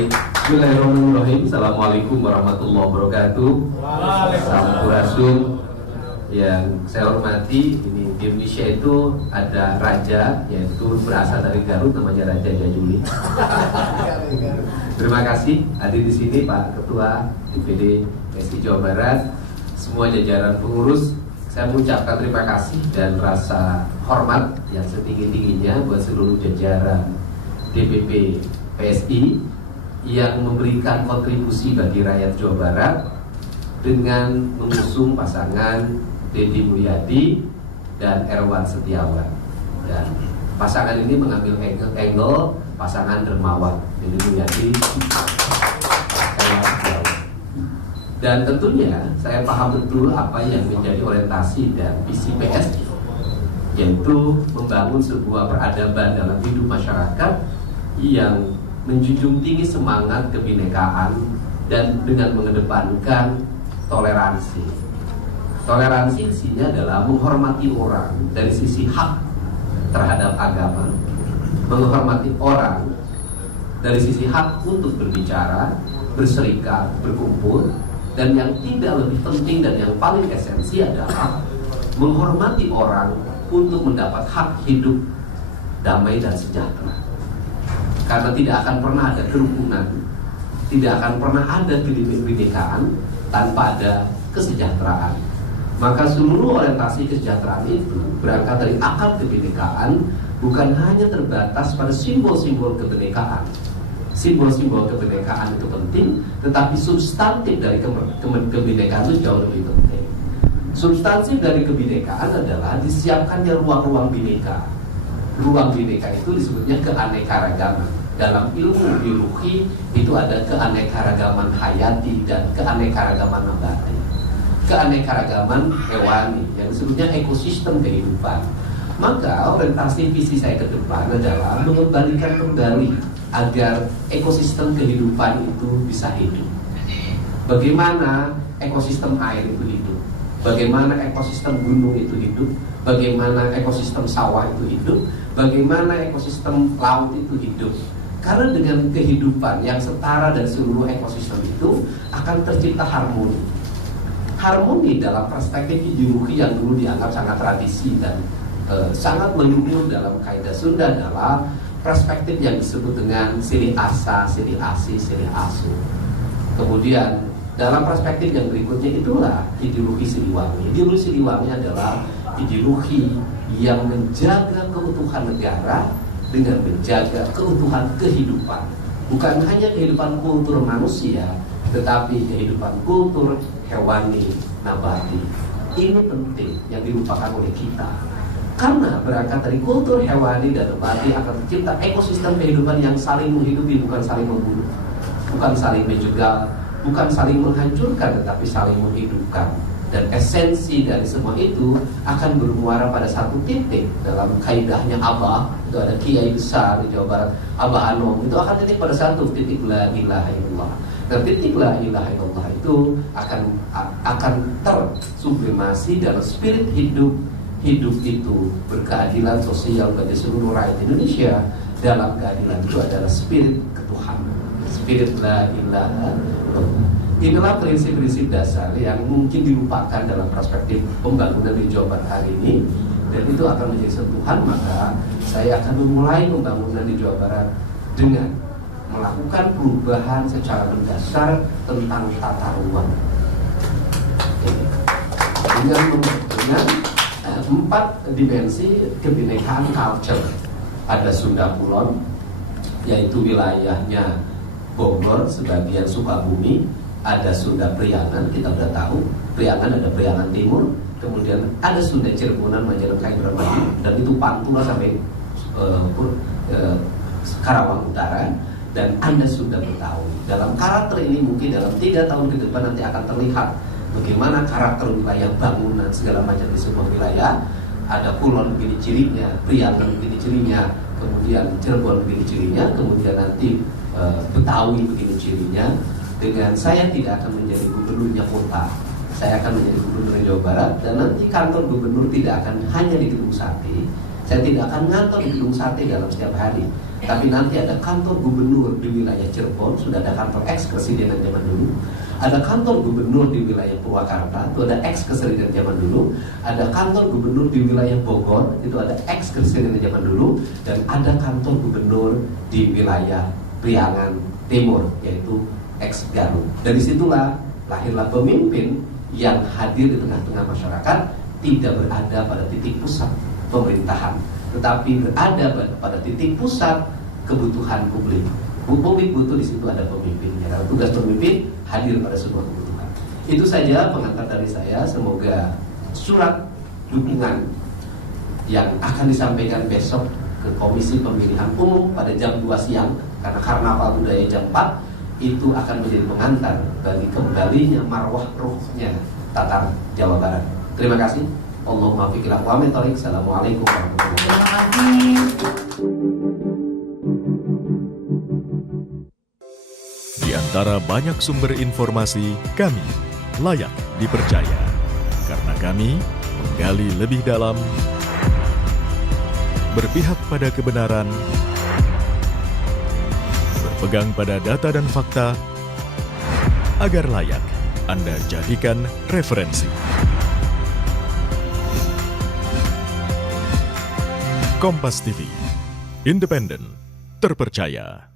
Baik, bismillahirrahmanirrahim. Assalamualaikum warahmatullahi wabarakatuh. Sampurasun. Yang saya hormati, ini di Indonesia itu ada raja, yaitu berasal dari Garut, namanya Raja Jajuli. Terima kasih hadir di sini Pak Ketua DPD PSI Jawa Barat, semua jajaran pengurus. Saya mengucapkan terima kasih dan rasa hormat yang setinggi-tingginya buat seluruh jajaran DPP PSI yang memberikan kontribusi bagi rakyat Jawa Barat dengan mengusung pasangan Deddy Mulyadi dan Erwan Setiawan. Dan pasangan ini mengambil angle pasangan dermawan, Deddy Mulyadi, Erwan Setiawan. Dan tentunya saya paham betul apa yang menjadi orientasi dan visi PSI, yaitu membangun sebuah peradaban dalam hidup masyarakat yang menjunjung tinggi semangat kebinekaan dan dengan mengedepankan toleransi. Toleransi isinya adalah menghormati orang dari sisi hak terhadap agama, menghormati orang dari sisi hak untuk berbicara, berserikat, berkumpul, dan yang tidak lebih penting dan yang paling esensi adalah menghormati orang untuk mendapat hak hidup damai dan sejahtera. Karena tidak akan pernah ada kerukunan, tidak akan pernah ada kebinekaan tanpa ada kesejahteraan. Maka seluruh orientasi kesejahteraan itu berangkat dari akar kebinekaan, bukan hanya terbatas pada simbol-simbol kebinekaan. Simbol-simbol kebinekaan itu penting, tetapi substantif dari kebinekaan itu jauh lebih penting. Substansi dari kebinekaan adalah disiapkannya ruang-ruang bineka. Ruang bineka itu disebutnya keanekaragaman. Dalam ilmu biologi itu ada keanekaragaman hayati dan keanekaragaman nabati. Keanekaragaman hewani yang disebutnya ekosistem kehidupan. Maka orientasi visi saya ke depan adalah mengembalikan kembali agar ekosistem kehidupan itu bisa hidup. Bagaimana ekosistem air itu hidup? Bagaimana ekosistem gunung itu hidup? Bagaimana ekosistem sawah itu hidup? Bagaimana ekosistem laut itu hidup? Karena dengan kehidupan yang setara dan seluruh ekosistem itu akan tercipta harmoni. Harmoni dalam perspektif ideologi yang dulu dianggap sangat tradisi dan sangat leluhur dalam kaidah Sunda adalah perspektif yang disebut dengan silih asa, silih asi, silih asu. Kemudian dalam perspektif yang berikutnya itulah ideologi Siliwangi. Ideologi Siliwangi adalah ideologi yang menjaga keutuhan negara dengan menjaga keutuhan kehidupan. Bukan hanya kehidupan kultur manusia, tetapi kehidupan kultur hewani, nabati. Ini penting yang dilupakan oleh kita. Karena berangkat dari kultur hewani dan nabati akan tercipta ekosistem kehidupan yang saling menghidupi, bukan saling membunuh, bukan saling menjegal, bukan saling menghancurkan, tetapi saling menghidupkan. Dan esensi dari semua itu akan bermuara pada satu titik. Dalam kaidahnya Abah, itu ada kiai besar di Jawa Barat, Abah Anom, itu akan titik pada satu titik la ilaha illallah. Dan titik la ilaha illallah itu akan tersublimasi dalam spirit hidup itu berkeadilan sosial bagi seluruh rakyat Indonesia. Dalam keadilan itu adalah spirit ketuhanan, spirit la ilaha illallah. Inilah prinsip-prinsip dasar yang mungkin dilupakan dalam perspektif pembangunan di Jawa Barat hari ini. Dan itu akan menjadi sentuhan. Maka saya akan memulai pembangunan di Jawa Barat dengan melakukan perubahan secara mendasar tentang tata ruang. Dengan 4 dimensi kebinekaan culture. Ada Sunda Kulon, yaitu wilayahnya Bogor, sebagian Sukabumi. Ada Sunda Priangan, kita sudah tahu. Priangan ada Priangan Timur. Kemudian ada Sunda Cirebonan, Majalengka, Indramayu, dan itu Pantura sampai Karawang Utara. Dan ada Sunda Betawi. Dalam karakter ini mungkin dalam 3 tahun ke depan nanti akan terlihat bagaimana karakter wilayah bangunan segala macam di sebuah wilayah. Ada Kulon begini cirinya, Priangan begini cirinya, kemudian Cirebon begini cirinya, kemudian nanti Betawi begini cirinya. Dengan saya tidak akan menjadi gubernurnya kota, saya akan menjadi gubernur Jawa Barat. Dan nanti kantor gubernur tidak akan hanya di Gedung Sate. Saya tidak akan ngantor di Gedung Sate dalam setiap hari. Tapi nanti ada kantor gubernur di wilayah Cirebon, sudah ada kantor ex-Kepresidenan zaman dulu. Ada kantor gubernur di wilayah Purwakarta, itu ada ex-Kepresidenan zaman dulu. Ada kantor gubernur di wilayah Bogor, itu ada ex-Kepresidenan zaman dulu. Dan ada kantor gubernur di wilayah Priangan Timur, yaitu ex-Garut. Dan disitulah lahirlah pemimpin yang hadir di tengah-tengah masyarakat, tidak berada pada titik pusat pemerintahan, tetapi berada pada titik pusat kebutuhan publik. Publik butuh, di situ ada pemimpinnya. Karena tugas pemimpin hadir pada sebuah kebutuhan. Itu saja pengantar dari saya. Semoga surat dukungan yang akan disampaikan besok ke Komisi Pemilihan Umum pada jam 2 siang, karena karnaval budaya jam 4, itu akan menjadi pengantar bagi kembalinya marwah ruhnya Tatar Jawa Barat. Terima kasih. Allahumma fiqh wa min thoriq. Assalamualaikum warahmatullahi wabarakatuh. Di antara banyak sumber informasi, kami layak dipercaya. Karena kami menggali lebih dalam, berpihak pada kebenaran, berpegang pada data dan fakta, agar layak Anda jadikan referensi. Kompas TV, independen, terpercaya.